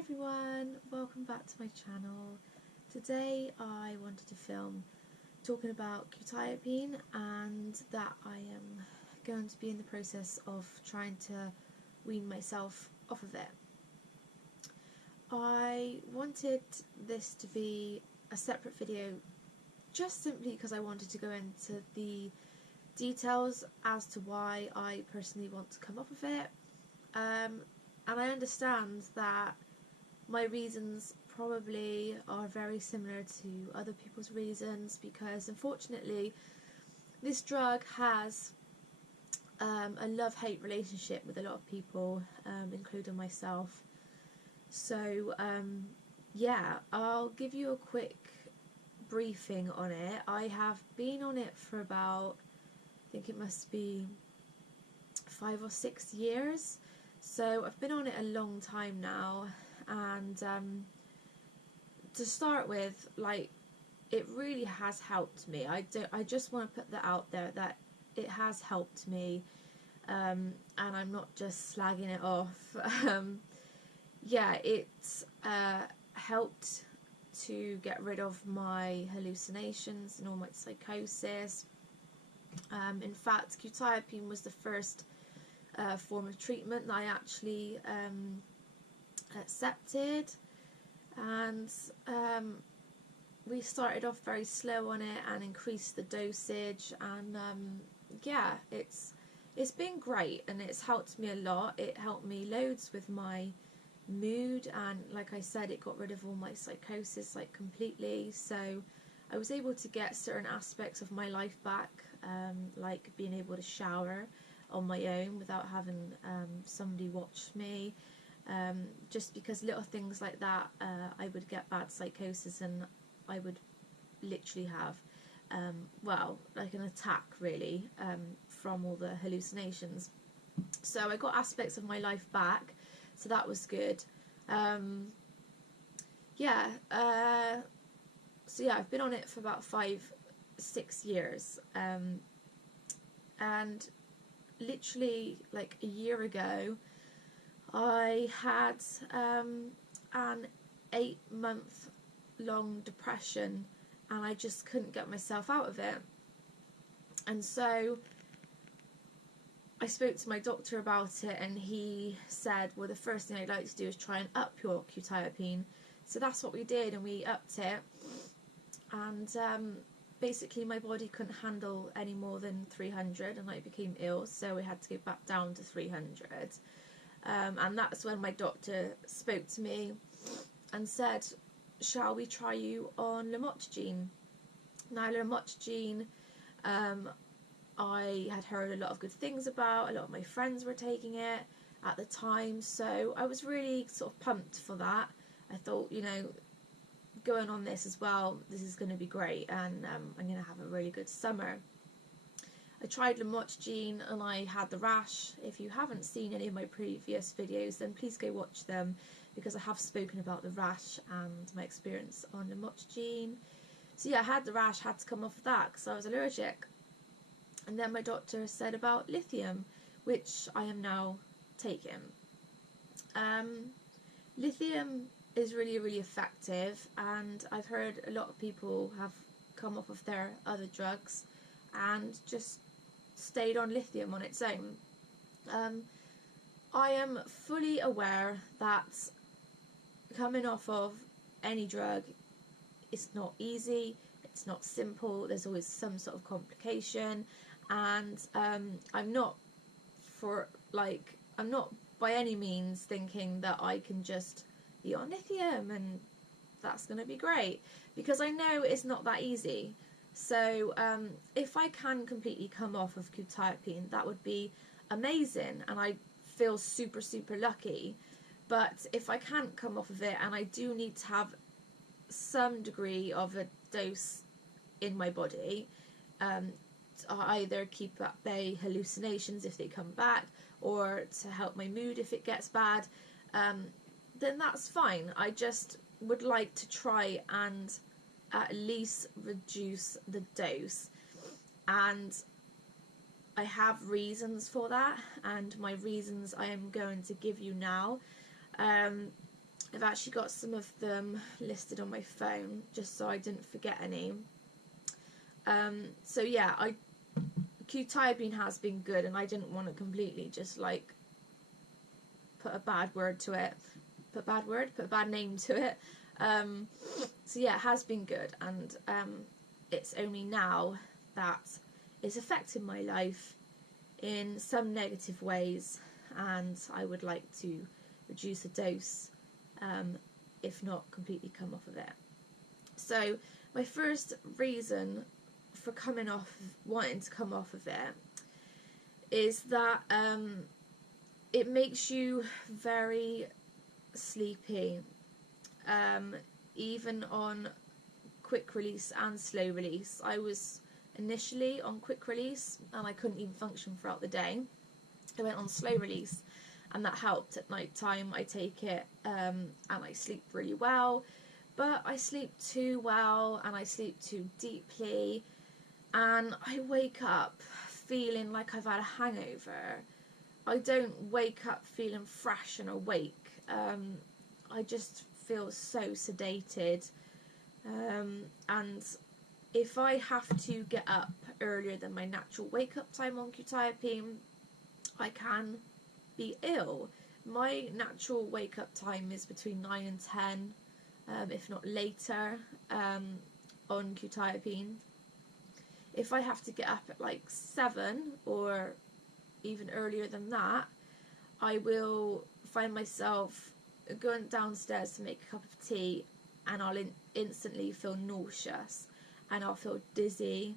everyone, welcome back to my channel. Today I wanted to film talking about quetiapine and that I am going to be in the process of trying to wean myself off of it. I wanted this to be a separate video just simply because I wanted to go into the details as to why I personally want to come off of it. And I understand that my reasons probably are very similar to other people's reasons, because unfortunately this drug has a love-hate relationship with a lot of people, including myself. So yeah, I'll give you a quick briefing on it. I have been on it for about, I think it must be 5 or 6 years. So I've been on it a long time now, and to start with, like, it really has helped me. I just want to put that out there, that it has helped me, and I'm not just slagging it off. Yeah, it's helped to get rid of my hallucinations and all my psychosis. In fact, quetiapine was the first form of treatment that I actually accepted, and we started off very slow on it and increased the dosage, and yeah, it's been great and it's helped me a lot. It helped me loads with my mood, and like I said, it got rid of all my psychosis, like, completely. So I was able to get certain aspects of my life back, like being able to shower on my own without having somebody watch me, just because little things like that, I would get bad psychosis and I would literally have well, like an attack really, from all the hallucinations. So I got aspects of my life back, so that was good. Yeah, so yeah, I've been on it for about 5-6 years, and literally like a year ago I had an 8-month long depression, and I just couldn't get myself out of it. And so I spoke to my doctor about it, and he said, well, the first thing I'd like to do is try and up your quetiapine. So that's what we did, and we upped it, and basically my body couldn't handle any more than 300, and I became ill, so we had to go back down to 300. And that's when my doctor spoke to me and said, shall we try you on lamotrigine? Now, lamotrigine, I had heard a lot of good things about. A lot of my friends were taking it at the time, so I was really sort of pumped for that. I thought, you know, going on this as well, this is going to be great, and I'm going to have a really good summer. I tried lamotrigine and I had the rash. If you haven't seen any of my previous videos, then please go watch them, because I have spoken about the rash and my experience on lamotrigine. So yeah, I had the rash, had to come off of that because I was allergic. And then my doctor said about lithium, which I am now taking. Lithium is really, really effective, and I've heard a lot of people have come off of their other drugs and just stayed on lithium on its own. I am fully aware that coming off of any drug is not easy, it's not simple, there's always some sort of complication, and I'm not by any means thinking that I can just be on lithium and that's going to be great, because I know it's not that easy. So if I can completely come off of quetiapine, that would be amazing, and I feel super, super lucky. But if I can't come off of it, and I do need to have some degree of a dose in my body, to either keep at bay hallucinations if they come back, or to help my mood if it gets bad, then that's fine. I just would like to try and at least reduce the dose, and I have reasons for that, and my reasons I am going to give you now. I've actually got some of them listed on my phone just so I didn't forget any. So yeah, quetiapine has been good, and I didn't want to completely just like put a bad name to it. So yeah, it has been good, and it's only now that it's affecting my life in some negative ways, and I would like to reduce the dose, if not completely come off of it. So my first reason for wanting to come off of it is that it makes you very sleepy, even on quick release and slow release. I was initially on quick release and I couldn't even function throughout the day. I went on slow release and that helped. At night time I take it and I sleep really well, but I sleep too well and I sleep too deeply, and I wake up feeling like I've had a hangover. I don't wake up feeling fresh and awake. I just feel so sedated, and if I have to get up earlier than my natural wake up time on quetiapine, I can be ill. My natural wake up time is between 9 and 10, if not later, on quetiapine. If I have to get up at like 7 or even earlier than that, I will find myself going downstairs to make a cup of tea, and I'll instantly feel nauseous, and I'll feel dizzy,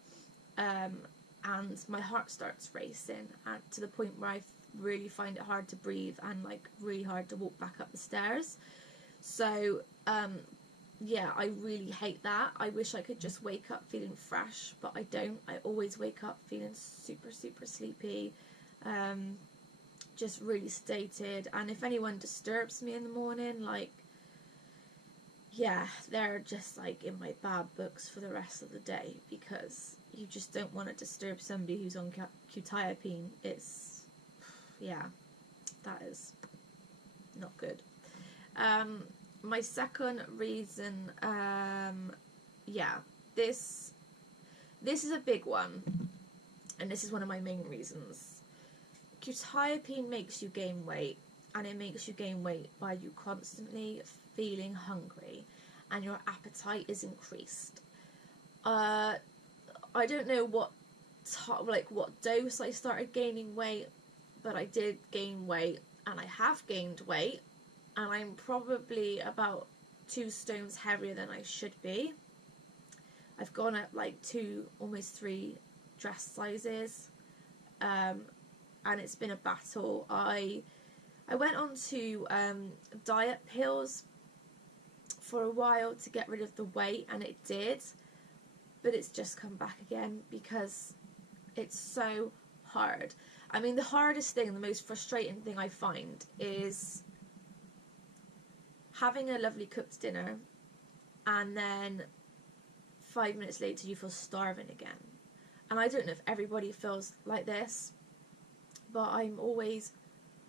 and my heart starts racing, and to the point where I really find it hard to breathe and like really hard to walk back up the stairs. So yeah, I really hate that. I wish I could just wake up feeling fresh, but I don't. I always wake up feeling super sleepy, just really sedated, and if anyone disturbs me in the morning, like, yeah, they're just like in my bad books for the rest of the day, because you just don't want to disturb somebody who's on quetiapine. It's, yeah, that is not good. My second reason, yeah, this is a big one, and this is one of my main reasons. Quetiapine makes you gain weight, and it makes you gain weight by you constantly feeling hungry, and your appetite is increased. I don't know what dose I started gaining weight, but I did gain weight, and I have gained weight, and I'm probably about 2 stones heavier than I should be. I've gone up like 2, almost 3 dress sizes, and it's been a battle. I went on to diet pills for a while to get rid of the weight, and it did, but it's just come back again because it's so hard. I mean, the hardest thing, the most frustrating thing I find is having a lovely cooked dinner and then 5 minutes later you feel starving again. And I don't know if everybody feels like this, but I'm always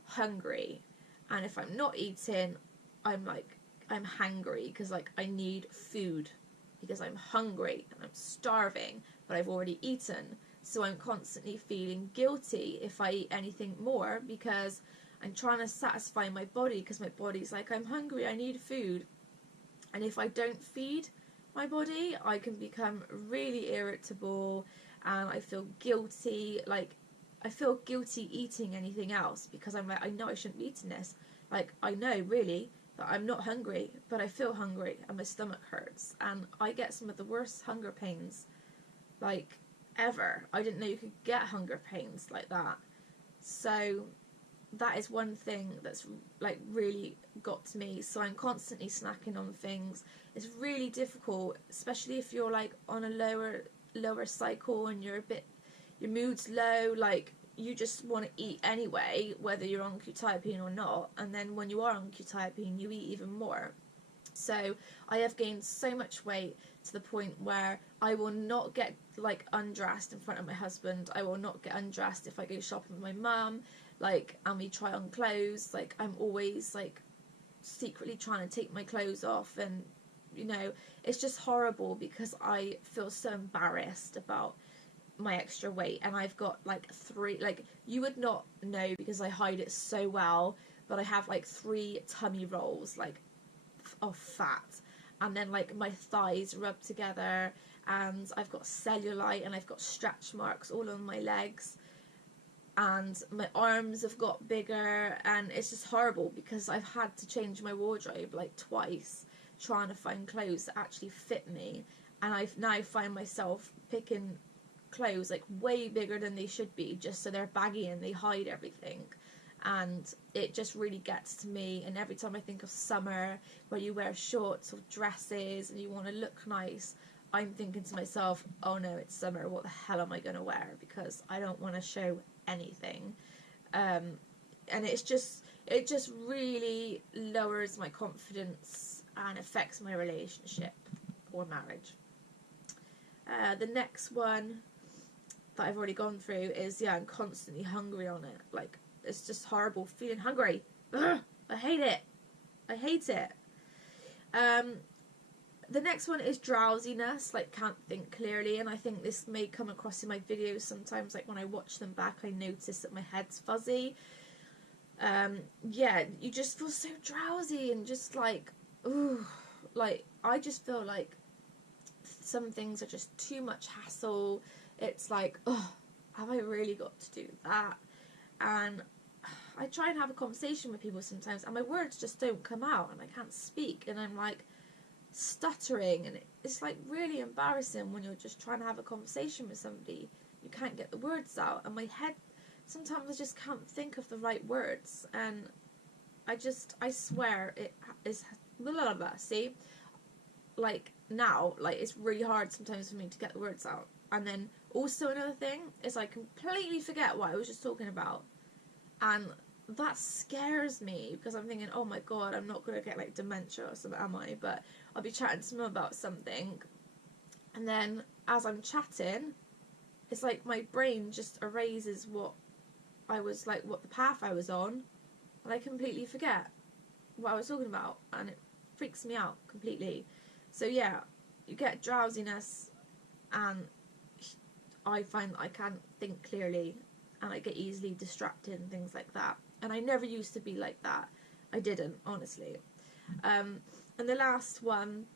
hungry, and if I'm not eating, I'm hangry, because like I need food, because I'm hungry and I'm starving, but I've already eaten. So I'm constantly feeling guilty if I eat anything more, because I'm trying to satisfy my body, because my body's like, I'm hungry, I need food. And if I don't feed my body, I can become really irritable, and I feel guilty. Like, I feel guilty eating anything else, because I'm like, I know I shouldn't be eating this. Like, I know really that I'm not hungry, but I feel hungry and my stomach hurts, and I get some of the worst hunger pains like ever. I didn't know you could get hunger pains like that. So that is one thing that's like really got to me. So I'm constantly snacking on things. It's really difficult, especially if you're like on a lower cycle and your mood's low, like you just want to eat anyway, whether you're on quetiapine or not, and then when you are on quetiapine you eat even more. So I have gained so much weight to the point where I will not get like undressed in front of my husband. I will not get undressed if I go shopping with my mum, like, and we try on clothes. Like, I'm always like secretly trying to take my clothes off, and you know, it's just horrible because I feel so embarrassed about my extra weight. And I've got like 3, like, you would not know because I hide it so well, but I have like 3 tummy rolls, like, of fat, and then like my thighs rubbed together, and I've got cellulite, and I've got stretch marks all on my legs, and my arms have got bigger, and it's just horrible because I've had to change my wardrobe like twice trying to find clothes that actually fit me. And I now find myself picking clothes like way bigger than they should be, just so they're baggy and they hide everything. And it just really gets to me. And every time I think of summer, where you wear shorts or dresses and you want to look nice, I'm thinking to myself, oh no, it's summer, what the hell am I going to wear? Because I don't want to show anything. And it just really lowers my confidence and affects my relationship or marriage. The next one that I've already gone through is, I'm constantly hungry on it. Like, it's just horrible feeling hungry. Ugh, I hate it. I hate it. The next one is drowsiness, like can't think clearly, and I think this may come across in my videos sometimes. Like when I watch them back, I notice that my head's fuzzy. You just feel so drowsy and just like, ooh, like I just feel like some things are just too much hassle. It's like, oh, have I really got to do that? And I try and have a conversation with people sometimes, and my words just don't come out, and I can't speak, and I'm like stuttering, and it's like really embarrassing when you're just trying to have a conversation with somebody. You can't get the words out, and my head, sometimes I just can't think of the right words, and I swear it is, blah, blah, blah, see? Like, now, like, it's really hard sometimes for me to get the words out. And then, also another thing, is I completely forget what I was just talking about. And that scares me, because I'm thinking, oh my god, I'm not going to get, like, dementia or something, am I? But I'll be chatting to them about something, and then, as I'm chatting, it's like my brain just erases what the path I was on, and I completely forget what I was talking about, and it freaks me out completely. So yeah, you get drowsiness, and I find that I can't think clearly, and I get easily distracted and things like that. And I never used to be like that. I didn't, honestly. And the last one,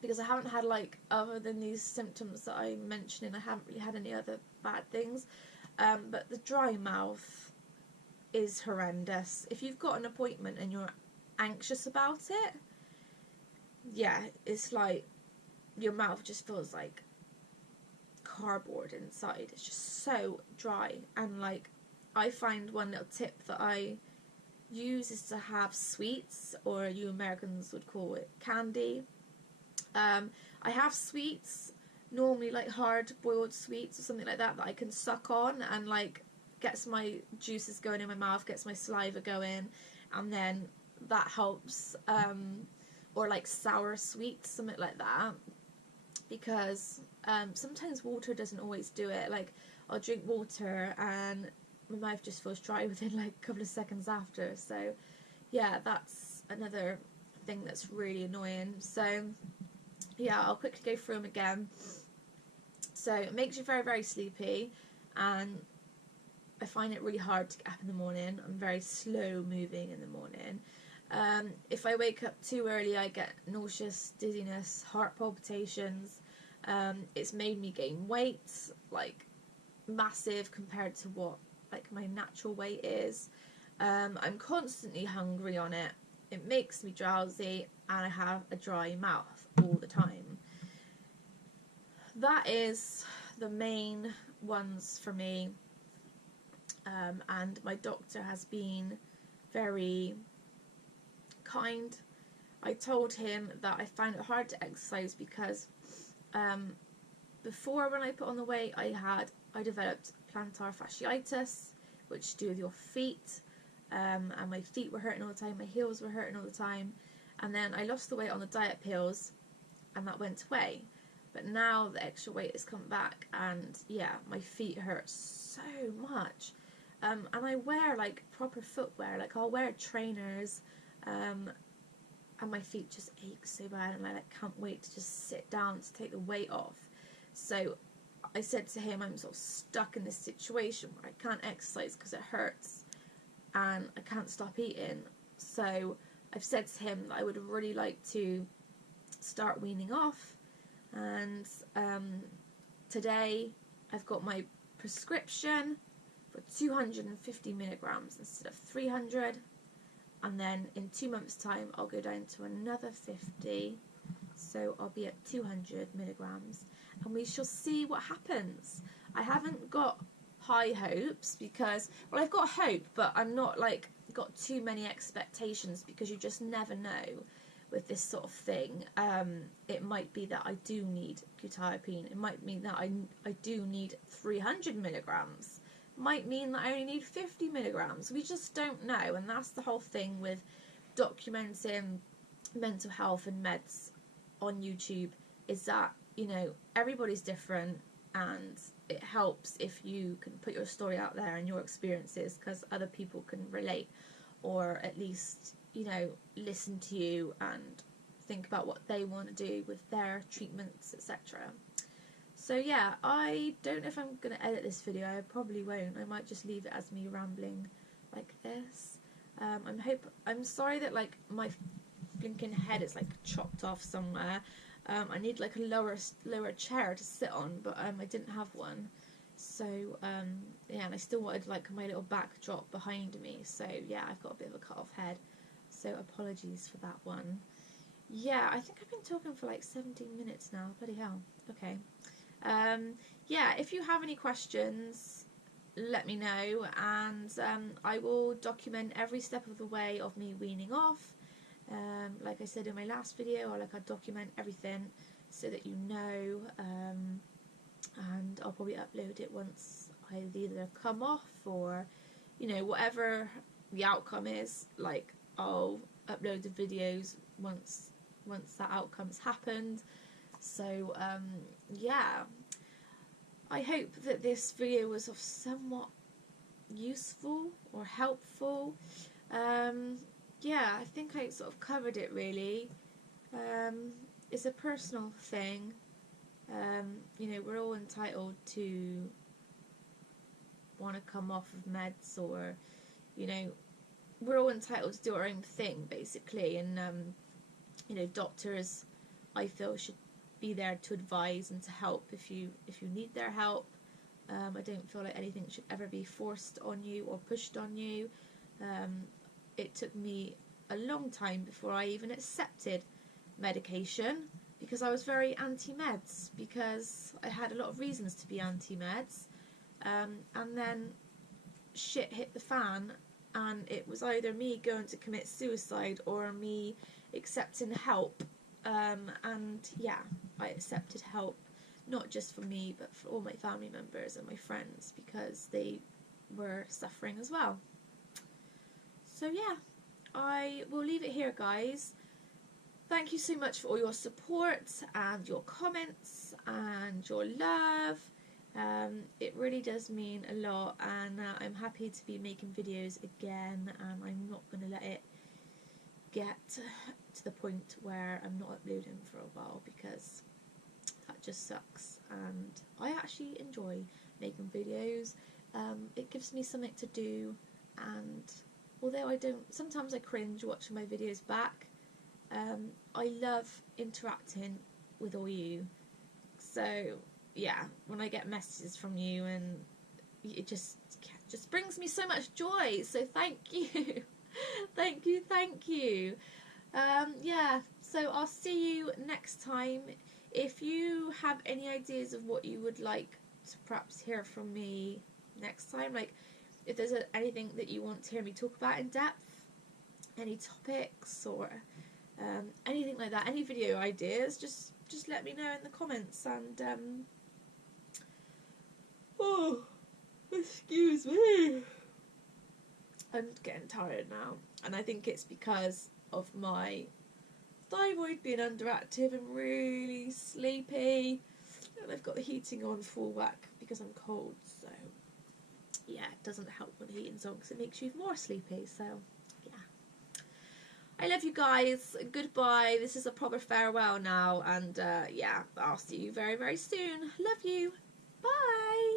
because I haven't had, like, other than these symptoms that I'm mentioning, I haven't really had any other bad things. But the dry mouth is horrendous. If you've got an appointment and you're anxious about it, yeah, it's like your mouth just feels like cardboard inside. It's just so dry. And like, I find one little tip that I use is to have sweets, or you Americans would call it candy. I have sweets, normally like hard boiled sweets or something like that I can suck on, and like gets my juices going in my mouth, gets my saliva going, and then that helps. Or like sour sweets, something like that, because sometimes water doesn't always do it. Like, I'll drink water and my mouth just feels dry within like a couple of seconds after. So yeah, that's another thing that's really annoying. So yeah, I'll quickly go through them again. So it makes you very, very sleepy, and I find it really hard to get up in the morning. I'm very slow moving in the morning. If I wake up too early, I get nauseous, dizziness, heart palpitations. It's made me gain weight, like massive compared to what like my natural weight is. I'm constantly hungry on it. It makes me drowsy, and I have a dry mouth all the time. That is the main ones for me. And my doctor has been very kind. I told him that I found it hard to exercise because before, when I put on the weight, I developed plantar fasciitis, which is to do with your feet, and my feet were hurting all the time, my heels were hurting all the time, and then I lost the weight on the diet pills, and that went away. But now the extra weight has come back, and yeah, my feet hurt so much. And I wear like proper footwear, like I'll wear trainers, and my feet just ache so bad, and I like can't wait to just sit down to take the weight off. So I said to him, I'm sort of stuck in this situation where I can't exercise because it hurts and I can't stop eating. So I've said to him that I would really like to start weaning off, and today I've got my prescription for 250 milligrams instead of 300, and then in 2 months time I'll go down to another 50, so I'll be at 200 milligrams, and we shall see what happens. I haven't got high hopes because, well, I've got hope, but I'm not like got too many expectations, because you just never know with this sort of thing. It might be that I do need quetiapine. It might mean that I do need 300 milligrams. It might mean that I only need 50 milligrams. We just don't know, and that's the whole thing with documenting mental health and meds on YouTube, is that, you know, everybody's different, and it helps if you can put your story out there and your experiences, because other people can relate, or at least, you know, listen to you and think about what they want to do with their treatments, etc. So yeah, I don't know if I'm going to edit this video. I probably won't. I might just leave it as me rambling like this. I'm sorry that like my blinking head is like chopped off somewhere. I need like a lower chair to sit on, but I didn't have one. So yeah, and I still wanted like my little backdrop behind me. So yeah, I've got a bit of a cut off head. So apologies for that one. Yeah, I think I've been talking for like 17 minutes now. Bloody hell. Okay. Yeah, if you have any questions, let me know, and I will document every step of the way of me weaning off. Like I said in my last video, I'll document everything so that you know, and I'll probably upload it once I either come off, or, you know, whatever the outcome is. Like, I'll upload the videos once that outcome's happened. So yeah, I hope that this video was of somewhat useful or helpful. Yeah, I think I sort of covered it really. It's a personal thing. You know, we're all entitled to want to come off of meds, or, you know, we're all entitled to do our own thing basically, and you know, doctors, I feel, should be there to advise and to help if you need their help. I don't feel like anything should ever be forced on you or pushed on you. It took me a long time before I even accepted medication, because I was very anti-meds, because I had a lot of reasons to be anti-meds, and then shit hit the fan, and it was either me going to commit suicide or me accepting help. And yeah, I accepted help, not just for me but for all my family members and my friends, because they were suffering as well. So yeah, I will leave it here, guys. Thank you so much for all your support and your comments and your love. It really does mean a lot, and I'm happy to be making videos again, and I'm not going to let it get to the point where I'm not uploading for a while, because that just sucks, and I actually enjoy making videos. It gives me something to do, and although sometimes I cringe watching my videos back, I love interacting with all you. So yeah, when I get messages from you, and it just brings me so much joy, so thank you. thank you. Yeah, so I'll see you next time. If you have any ideas of what you would like to perhaps hear from me next time, like if there's anything that you want to hear me talk about in depth, any topics, or anything like that, any video ideas, just let me know in the comments. And oh, excuse me, I'm getting tired now, and I think it's because of my thyroid being underactive and really sleepy, and I've got the heating on full whack because I'm cold. So yeah, it doesn't help when the heating's on, because it makes you more sleepy. So yeah, I love you guys. Goodbye. This is a proper farewell now, and yeah, I'll see you very, very soon. Love you. Bye.